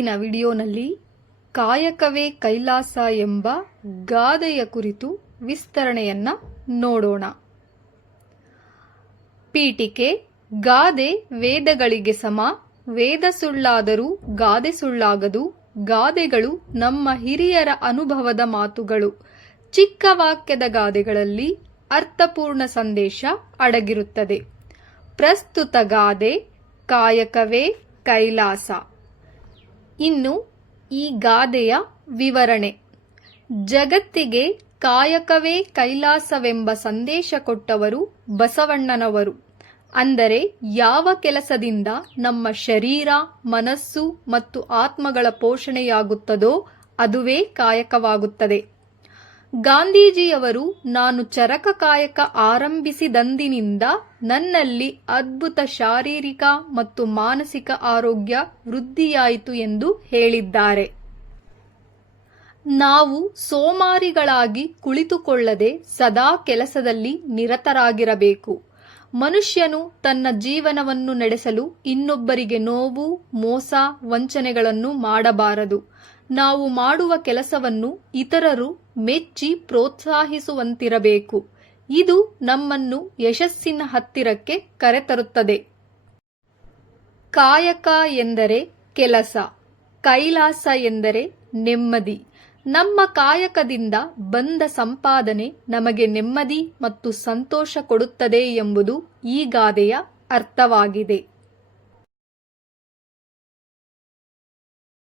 ಇಂದಿನ ವಿಡಿಯೋನಲ್ಲಿ ಕಾಯಕವೇ ಕೈಲಾಸ ಎಂಬ ಗಾದೆಯ ಕುರಿತು ವಿಸ್ತರಣೆಯನ್ನ ನೋಡೋಣ. ಪೀಠಿಕೆ, ಗಾದೆ ವೇದಗಳಿಗೆ ಸಮ, ವೇದ ಸುಳ್ಳಾದರೂ ಗಾದೆ ಸುಳ್ಳಾಗದು, ಗಾದೆಗಳು ನಮ್ಮ ಹಿರಿಯರ ಅನುಭವದ ಮಾತುಗಳು. ಚಿಕ್ಕ ವಾಕ್ಯದ ಗಾದೆಗಳಲ್ಲಿ ಅರ್ಥಪೂರ್ಣ ಸಂದೇಶ ಅಡಗಿರುತ್ತದೆ. ಪ್ರಸ್ತುತ ಗಾದೆ ಕಾಯಕವೇ ಕೈಲಾಸ. ಇನ್ನು ಈ ಗಾದೆಯ ವಿವರಣೆ. ಜಗತ್ತಿಗೆ ಕಾಯಕವೇ ಕೈಲಾಸವೆಂಬ ಸಂದೇಶ ಕೊಟ್ಟವರು ಬಸವಣ್ಣನವರು. ಅಂದರೆ ಯಾವ ಕೆಲಸದಿಂದ ನಮ್ಮ ಶರೀರ, ಮನಸ್ಸು ಮತ್ತು ಆತ್ಮಗಳ ಪೋಷಣೆಯಾಗುತ್ತದೋ ಅದುವೇ ಕಾಯಕವಾಗುತ್ತದೆ. ಗಾಂಧೀಜಿಯವರು ನಾನು ಚರಕ ಕಾಯಕ ಆರಂಭಿಸಿದಂದಿನಿಂದ ನನ್ನಲ್ಲಿ ಅದ್ಭುತ ಶಾರೀರಿಕ ಮತ್ತು ಮಾನಸಿಕ ಆರೋಗ್ಯ ವೃದ್ಧಿಯಾಯಿತು ಎಂದು ಹೇಳಿದ್ದಾರೆ. ನಾವು ಸೋಮಾರಿಗಳಾಗಿ ಕುಳಿತುಕೊಳ್ಳದೆ ಸದಾ ಕೆಲಸದಲ್ಲಿ ನಿರತರಾಗಿರಬೇಕು. ಮನುಷ್ಯನು ತನ್ನ ಜೀವನವನ್ನು ನಡೆಸಲು ಇನ್ನೊಬ್ಬರಿಗೆ ನೋವು, ಮೋಸ, ವಂಚನೆಗಳನ್ನು ಮಾಡಬಾರದು. ನಾವು ಮಾಡುವ ಕೆಲಸವನ್ನು ಇತರರು ಮೆಚ್ಚಿ ಪ್ರೋತ್ಸಾಹಿಸುವಂತಿರಬೇಕು. ಇದು ನಮ್ಮನ್ನು ಯಶಸ್ಸಿನ ಹತ್ತಿರಕ್ಕೆ ಕರೆತರುತ್ತದೆ. ಕಾಯಕ ಎಂದರೆ ಕೆಲಸ, ಕೈಲಾಸ ಎಂದರೆ ನೆಮ್ಮದಿ. ನಮ್ಮ ಕಾಯಕದಿಂದ ಬಂದ ಸಂಪಾದನೆ ನಮಗೆ ನೆಮ್ಮದಿ ಮತ್ತು ಸಂತೋಷ ಕೊಡುತ್ತದೆ ಎಂಬುದು ಈ ಗಾದೆಯ ಅರ್ಥವಾಗಿದೆ.